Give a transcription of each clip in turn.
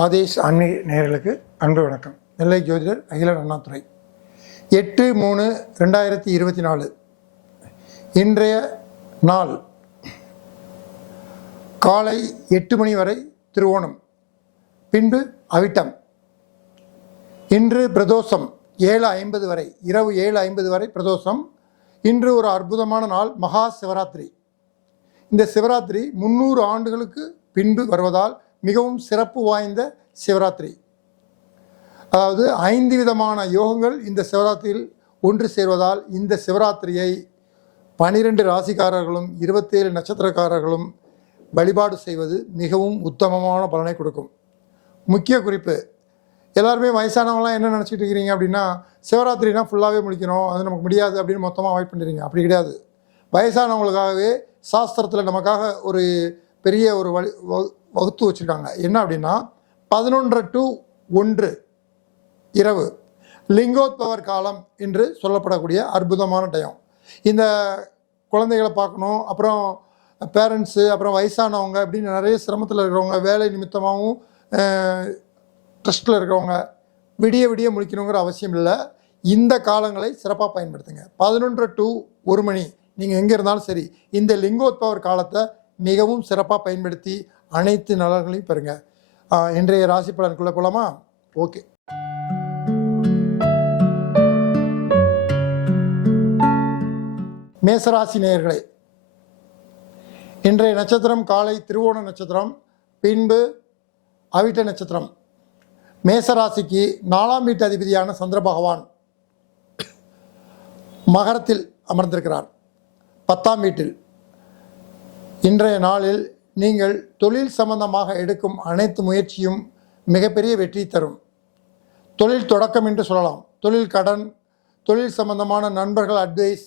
ஆதேஷ் ஆன்மீக நேயர்களுக்கு அன்பு வணக்கம். நெல்லை ஜோதிடர் அகிலன் அண்ணாதுரை. 8/3/2024 இன்றைய நாள் காலை 8 மணி வரை திருவோணம், பின்பு அவிட்டம். இன்று பிரதோஷம் 7:50 வரை, இரவு 7:50 வரை பிரதோஷம். இன்று ஒரு அற்புதமான நாள், மகா சிவராத்திரி. இந்த சிவராத்திரி 300 ஆண்டுகளுக்கு பின்பு வருவதால் மிகவும் சிறப்பு வாய்ந்த சிவராத்திரி. அதாவது 5 விதமான யோகங்கள் இந்த சிவராத்திரியில் ஒன்று சேர்வதால் இந்த சிவராத்திரியை 12 ராசிக்காரர்களும் 27 நட்சத்திரக்காரர்களும் வழிபாடு செய்வது மிகவும் உத்தமமான பலனை கொடுக்கும். முக்கிய குறிப்பு, எல்லாருமே வயசானவங்களாம் என்ன நினச்சிட்டு இருக்கிறீங்க அப்படின்னா, சிவராத்திரினா ஃபுல்லாகவே முடிக்கணும், அது நமக்கு முடியாது அப்படின்னு மொத்தமாக அவாய்ட் பண்ணுறீங்க. அப்படி கிடையாது. வயசானவங்களுக்காகவே சாஸ்திரத்தில் நமக்காக ஒரு பெரிய ஒரு வகுத்து வச்சுருக்காங்க. என்ன அப்படின்னா, 11 to 1 இரவு லிங்கோத்பவர் காலம் என்று சொல்லப்படக்கூடிய அற்புதமான டைம். இந்த குழந்தைகளை பார்க்கணும், அப்புறம் பேரண்ட்ஸு, அப்புறம் வயசானவங்க அப்படின்னு நிறைய சிரமத்தில் இருக்கிறவங்க, வேலை நிமித்தமாகவும் ட்ரஸ்ட்டில் இருக்கிறவங்க விடிய விடிய முழிக்கணுங்கிற அவசியம் இல்லை. இந்த காலங்களை சிறப்பாக பயன்படுத்துங்க. 11 to 1 மணி நீங்கள் எங்கே இருந்தாலும் சரி, இந்த லிங்கோத்பவர் காலத்தை மிகவும் சிறப்பாக பயன்படுத்தி அனைத்து நலன்களையும் பெறுங்க. இன்றைய ராசி பலனுக்குள்ளே போகலாமா? ஓகே. மேசராசி நேயர்களே, இன்றைய நட்சத்திரம் காலை திருவோண நட்சத்திரம், பின்பு அவிட்ட நட்சத்திரம். மேசராசிக்கு 4ஆம் வீட்டு அதிபதியான சந்திர பகவான் மகரத்தில் அமர்ந்திருக்கிறார், 10ஆம் வீட்டில். இன்றைய நாளில் நீங்கள் தொழில் சம்பந்தமாக எடுக்கும் அனைத்து முயற்சியும் மிகப்பெரிய வெற்றி தரும். தொழில் தொடக்கம் என்று சொல்லலாம். தொழில் கடன், தொழில் சம்பந்தமான நண்பர்கள் அட்வைஸ்,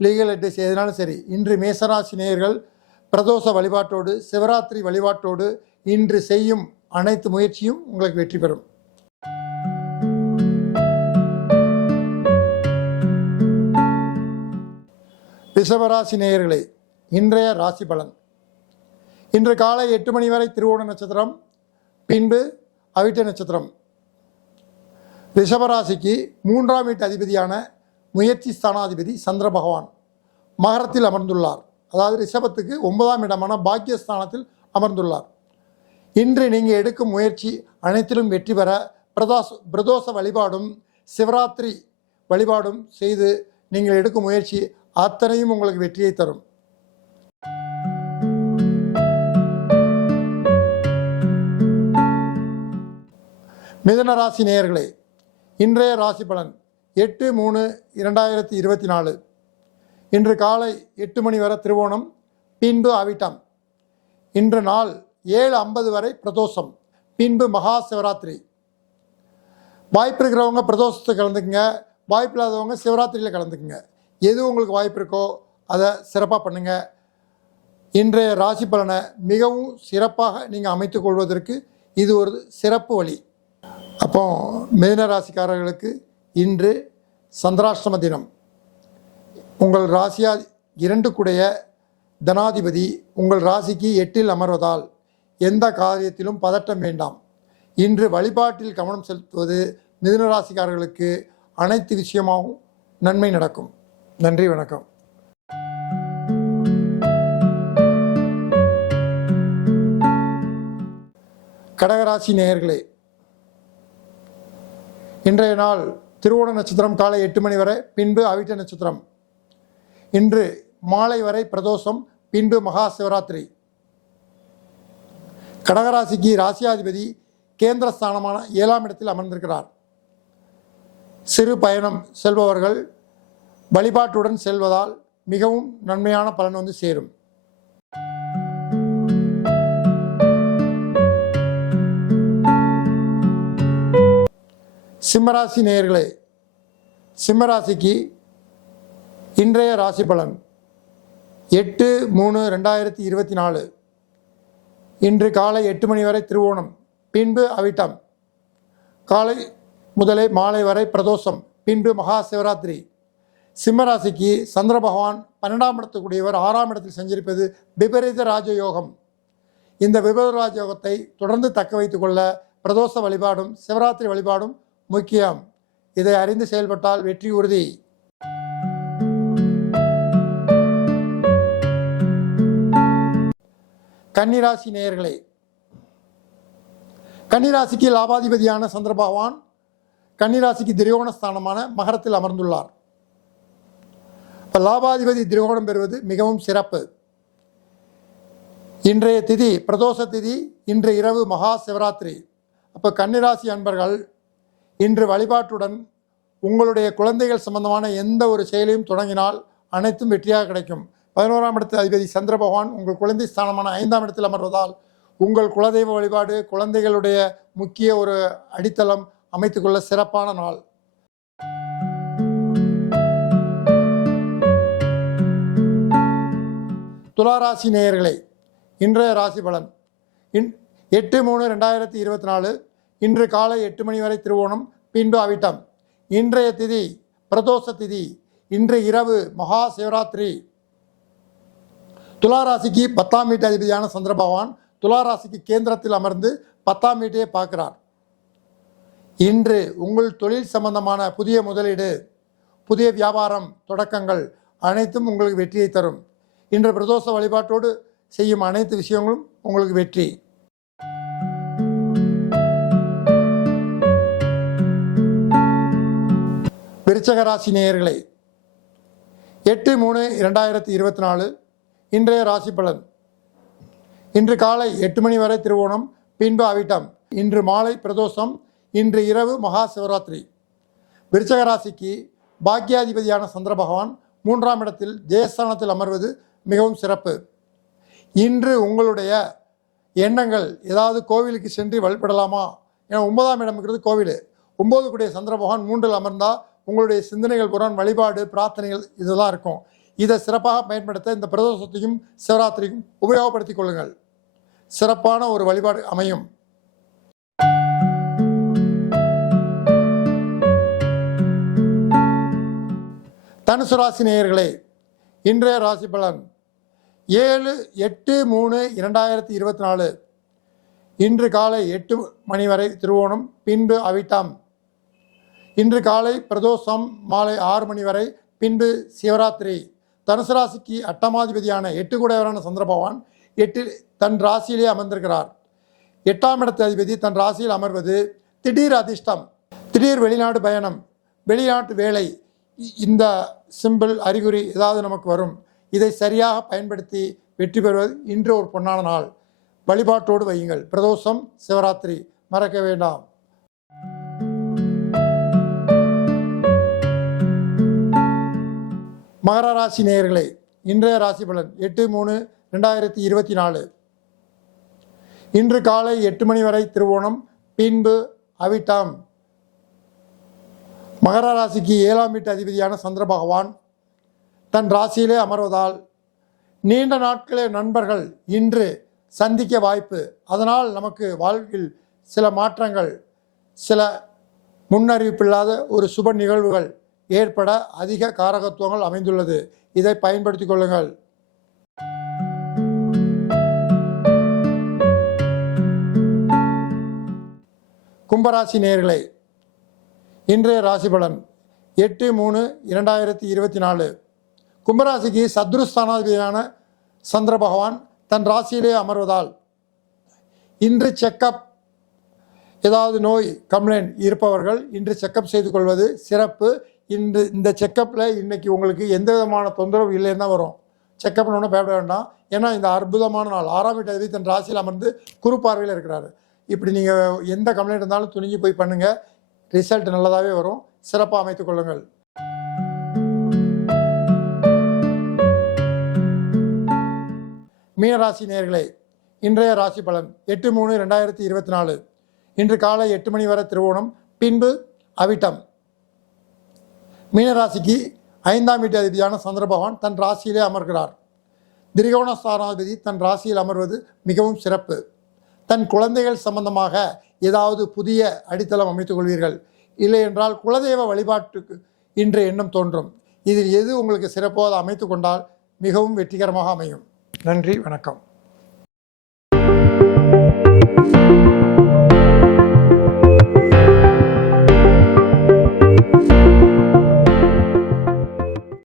லீகல் அட்வைஸ் எதுனாலும் சரி. இன்று மேசராசி நேயர்கள் பிரதோஷ வழிபாட்டோடு சிவராத்திரி வழிபாட்டோடு இன்று செய்யும் அனைத்து முயற்சியும் உங்களுக்கு வெற்றி பெறும். ரிஷபராசி நேயர்களே, இன்றைய ராசி பலன். இன்று காலை 8 மணி வரை திருவோண நட்சத்திரம், பின்பு அவிட்ட நட்சத்திரம். ரிஷபராசிக்கு 3ஆம் வீட்டு அதிபதியான முயற்சி ஸ்தானாதிபதி சந்திர பகவான் மகரத்தில் அமர்ந்துள்ளார். அதாவது ரிஷபத்துக்கு 9ஆம் இடமான பாக்கியஸ்தானத்தில் அமர்ந்துள்ளார். இன்று நீங்கள் எடுக்கும் முயற்சி அனைத்திலும் வெற்றி பெற பிரதோஷ வழிபாடும் சிவராத்திரி வழிபாடும் செய்து நீங்கள் எடுக்கும் முயற்சி அத்தனையும் உங்களுக்கு வெற்றியை தரும். மிதுன ராசி நேயர்களே, இன்றைய ராசி பலன் 8/3/2024 இன்று காலை 8 மணி வரை திருவோணம், பின்பு அவிட்டம். இன்று நாள் 7:50 வரை பிரதோஷம், பின்பு மகா சிவராத்திரி. வாய்ப்பு இருக்கிறவங்க பிரதோஷத்தை கலந்துக்குங்க, வாய்ப்பு இல்லாதவங்க சிவராத்திரியில் கலந்துக்குங்க. எது உங்களுக்கு வாய்ப்பு இருக்கோ அதை சிறப்பாக பண்ணுங்கள். இன்றைய ராசி பலனை மிகவும் சிறப்பாக நீங்கள் அமைத்து கொள்வதற்கு இது ஒரு சிறப்பு வழி. அப்போ மிதுன ராசிக்காரர்களுக்கு இன்று சந்திராஷ்டம தினம். உங்கள் ராசியா 2 கூடைய தனாதிபதி உங்கள் ராசிக்கு 8இல் அமர்வதால் எந்த காரியத்திலும் பதட்டம் வேண்டாம். இன்று வழிபாட்டில் கவனம் செலுத்துவது மிதுன ராசிக்காரர்களுக்கு அனைத்து விஷயமாகவும் நன்மை நடக்கும். நன்றி, வணக்கம். கடகராசி நேயர்களே, இன்றைய நாள் திருவோண நட்சத்திரம் காலை 8 மணி வரை, பின்பு அவிட்ட நட்சத்திரம். இன்று மாலை வரை பிரதோஷம், பின்பு மகா சிவராத்திரி. கடகராசிக்கு ராசியாதிபதி கேந்திரஸ்தானமான 7ஆம் இடத்தில் அமர்ந்திருக்கிறார். சிறு பயணம் செல்பவர்கள் வழிபாட்டுடன் செல்வதால் மிகவும் நன்மையான பலன் வந்து சேரும். சிம்மராசி நேயர்களே, சிம்மராசிக்கு இன்றைய ராசி பலன் 8/3/2024 இன்று காலை 8 மணி வரை திருவோணம், பின்பு அவிட்டம். காலை முதலே மாலை வரை பிரதோஷம், பின்பு மகா சிவராத்திரி. சிம்மராசிக்கு சந்திர பகவான் 12ஆம் இடத்துக்குரியவர் 6ஆம் இடத்தில் சஞ்சரிப்பது விபரீத ராஜயோகம். இந்த விபரீத ராஜயோகத்தை தொடர்ந்து தக்க வைத்துக் கொள்ள பிரதோஷ வழிபாடும் சிவராத்திரி வழிபாடும் முக்கியம். இதை அறிந்து செயல்பட்டால் வெற்றி உறுதி. கன்னிராசி நேயர்களே, கன்னிராசிக்கு லாபாதிபதியான சந்திர பகவான் கன்னிராசிக்கு திரிகோண ஸ்தானமான மகரத்தில் அமர்ந்துள்ளார். இப்போ லாபாதிபதி திரிகோணம் பெறுவது மிகவும் சிறப்பு. இன்றைய திதி பிரதோஷ திதி, இன்று இரவு மகா சிவராத்திரி. அப்போ கன்னிராசி அன்பர்கள் இன்று வழிபாட்டுடன் உங்களுடைய குழந்தைகள் சம்பந்தமான எந்த ஒரு செயலையும் தொடங்கினால் அனைத்தும் வெற்றியாக கிடைக்கும். 11ஆம் இடத்து அதிபதி சந்திர பகவான் உங்கள் குழந்தை ஸ்தானமான 5ஆம் இடத்தில் அமர்வதால் உங்கள் குலதெய்வ வழிபாடு குழந்தைகளுடைய முக்கிய ஒரு அடித்தளம் அமைத்துக்கொள்ள சிறப்பான நாள். துளாராசி நேயர்களே, இன்றைய ராசி பலன் 8/3/2024 இன்று காலை 8 மணி வரை திருவோணம், பின்பு அவிட்டம். இன்றைய திதி பிரதோஷ திதி, இன்று இரவு மகா சிவராத்திரி. துளாராசிக்கு 10ஆம் வீட்டு அதிபதியான சந்திர பகவான் துளாராசிக்கு கேந்திரத்தில் அமர்ந்து 10ஆம் வீட்டையே பார்க்கிறார். இன்று உங்கள் தொழில் சம்பந்தமான புதிய முதலீடு, புதிய வியாபாரம் தொடக்கங்கள் அனைத்தும் உங்களுக்கு வெற்றியை தரும். இன்று பிரதோஷ வழிபாட்டோடு செய்யும் அனைத்து விஷயங்களும் உங்களுக்கு வெற்றி. விருச்சக ராசி நேயர்களே, 8/3/2024 இன்றைய ராசி பலன். இன்று காலை 8 மணி வரை திருவோணம், பின்பு அவிட்டம். இன்று மாலை பிரதோஷம், இன்று இரவு மகா சிவராத்திரி. விருச்சக ராசிக்கு பாக்கியாதிபதியான சந்திர பகவான் 3ஆம் இடத்தில் ஜெயஸ்தானத்தில் அமர்வது மிகவும் சிறப்பு. இன்று உங்களுடைய எண்ணங்கள் ஏதாவது கோவிலுக்கு சென்று வழிபடலாமா? ஏன்னா 9ஆம் இடம்ங்கிறது கோவில். 9 கூடிய சந்திர பகவான் 3இல் அமர்ந்தால் உங்களுடைய சிந்தனைகள் புறான் வழிபாடு பிரார்த்தனைகள் இதெல்லாம் இருக்கும். இதை சிறப்பாக பயன்படுத்த இந்த பிரதோஷத்தையும் சிவராத்திரியும் உபயோகப்படுத்திக் கொள்ளுங்கள். சிறப்பான ஒரு வழிபாடு அமையும். தனுசு ராசி நேயர்களே, இன்றைய ராசி பலன் 7/8/3/2024 இன்று காலை 8 மணி வரை திருவோணம், பின்பு அவிட்டம். இன்று காலை பிரதோஷம், மாலை 6 மணி வரை, பின்பு சிவராத்திரி. தனுசு ராசிக்கு 8ஆம் அதிபதியான 8 கூடையவரான சந்திர பகவான் 8 தன் ராசியிலே அமர்ந்திருக்கிறார். 8ஆம் இடத்து அதிபதி தன் ராசியில் அமர்வது திடீர் அதிர்ஷ்டம், திடீர் வெளிநாடு பயணம், வெளிநாட்டு வேலை, இந்த சிம்பிள் அறிகுறி ஏதாவது நமக்கு வரும். இதை சரியாக பயன்படுத்தி வெற்றி பெறுவது இன்று ஒரு பொன்னான நாள். வழிபாட்டோடு வையுங்கள். பிரதோஷம் சிவராத்திரி மறக்க வேண்டாம். மகர ராசி நேயர்களே, இன்றைய ராசி பலன் 8/3/2024 இன்று காலை 8 மணி வரை திருவோணம், பின்பு அவிட்டம். மகர ராசிக்கு 7ஆம் வீட்டு அதிபதியான சந்திர பகவான் தன் ராசியிலே அமர்வதால் நீண்ட நாட்களே நண்பர்கள் இன்று சந்திக்க வாய்ப்பு. அதனால் நமக்கு வாழ்வில் சில மாற்றங்கள், சில முன்னறிவிப்பில்லாத ஒரு சுப நிகழ்வுகள் ஏற்பட அதிக காரகத்துவங்கள் அமைந்துள்ளது. இதை பயன்படுத்திக் கொள்ளுங்கள். கும்பராசி நேயர்களே, இன்றைய ராசி பலன் 8/3/2024 கும்பராசிக்கு சத்ருஸ்தானாதிபதியான சந்திர பகவான் தன் ராசியிலே அமர்வதால் இன்று செக்கப், ஏதாவது நோய் கம்ப்ளைண்ட் இருப்பவர்கள் இன்று செக்கப் செய்து கொள்வது சிறப்பு. இந்த செக்கப்பில் இன்றைக்கி உங்களுக்கு எந்த விதமான தொந்தரவு இல்லைன்னு தான் வரும். செக்கப்னு ஒன்றும் பயப்பட வேண்டாம். ஏன்னா இந்த அற்புதமான நாள் 6ஆம் வீட்டு அதிபதி தன் ராசியில் அமர்ந்து குரு பார்வையில் இருக்கிறாரு. இப்படி நீங்கள் எந்த கம்ப்ளைண்ட் இருந்தாலும் துணிஞ்சு போய் பண்ணுங்கள். ரிசல்ட் நல்லதாகவே வரும். சிறப்பாக அமைத்துக் கொள்ளுங்கள். மீனராசி நேயர்களே, இன்றைய ராசி பலன் 8/3/2024 இன்று காலை 8 மணி வரை திருவோணம், பின்பு அவிட்டம். மீனராசிக்கு 5ஆம் வீட்டு அதிபதியான சந்திர பகவான் தன் ராசியிலே அமர்கிறார். திரிகோண ஸ்தானாதிபதி தன் ராசியில் அமர்வது மிகவும் சிறப்பு. தன் குழந்தைகள் சம்பந்தமாக ஏதாவது புதிய அடித்தளம் அமைத்துக் கொள்வீர்கள். இல்லை என்றால் குலதெய்வ வழிபாட்டுக்கு இன்று எண்ணம் தோன்றும். இதில் எது உங்களுக்கு சிறப்போ அதை அமைத்து கொண்டால் மிகவும் வெற்றிகரமாக அமையும். நன்றி, வணக்கம்.